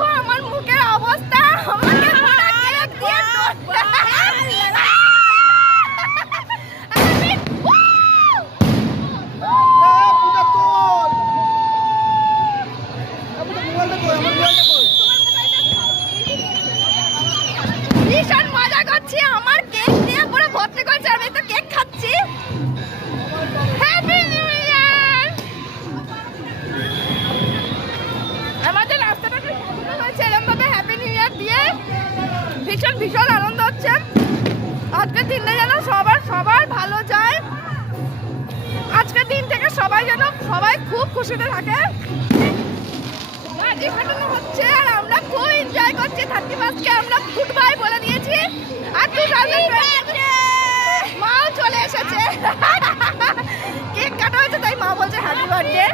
দেখো আমার মুখের অবস্থা, আমাকে পুরো কেক দিয়ে ভীষণ মজা করছি, আমার কেক নিয়ে পুরো ভর্তি করছে, আমি তো কেক খাচ্ছি। Happy new year. আমাদের রাস্তাটাকে সাজানো হয়েছে এরকম ভাবে হ্যাপি নিউ ইয়ার দিয়ে, ভীষণ ভীষণ আনন্দ হচ্ছে। আজকের দিনটা যেন সবার ভালো যায়, আজকের দিন থেকে সবাই খুব খুশিতে থাকে। বাজি ফাটানো হচ্ছে আর আমরা খুব এনজয় করছি। 31কে আমরা গুড বাই বলে দিয়েছি আর 2020 মাও চলে এসেছে। কেক কাটা হয়েছে তাই মা বলছে হ্যাপি বার্থডে।